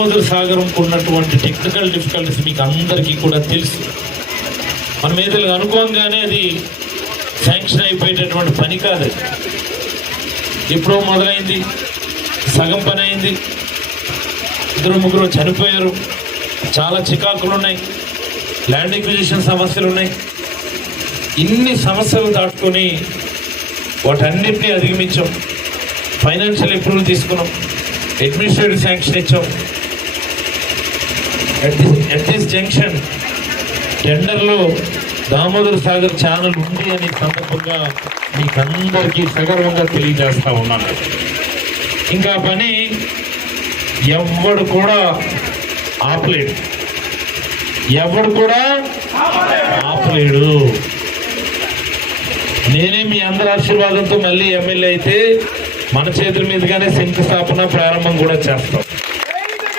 దామోదర్ సాగరంకు ఉన్నటువంటి technical difficulties మీకు అందరికీ కూడా తెలుసు. మనం ఏదో అనుకోగానే అది శాంక్షన్ అయిపోయేటటువంటి పని కాదు. ఎప్పుడో మొదలైంది, సగం పని అయింది, 2-3 చనిపోయారు, చాలా చికాకులు ఉన్నాయి, ల్యాండ్ ఎక్విజిషన్ సమస్యలు ఉన్నాయి. ఇన్ని సమస్యలు దాటుకొని వాటన్నిటినీ అధిగమించాం. ఫైనాన్షియల్ అప్రూవల్ తీసుకున్నాం, అడ్మినిస్ట్రేటివ్ శాంక్షన్ ఇచ్చాం. అట్ దిస్ జంక్షన్ టెండర్లో దామోదర్ సాగర్ ఛానల్ ఉంది అనే సందర్భంగా మీకందరికీ సగర్వంగా తెలియజేస్తా ఉన్నాను. ఇంకా పని ఎవడు కూడా ఆపలేడు, ఎవడు కూడా ఆపలేడు. నేనే మీ అందరి ఆశీర్వాదంతో మళ్ళీ ఎమ్మెల్యే అయితే మన చేతుల మీదుగానే శంకుస్థాపన ప్రారంభం కూడా చేస్తాం.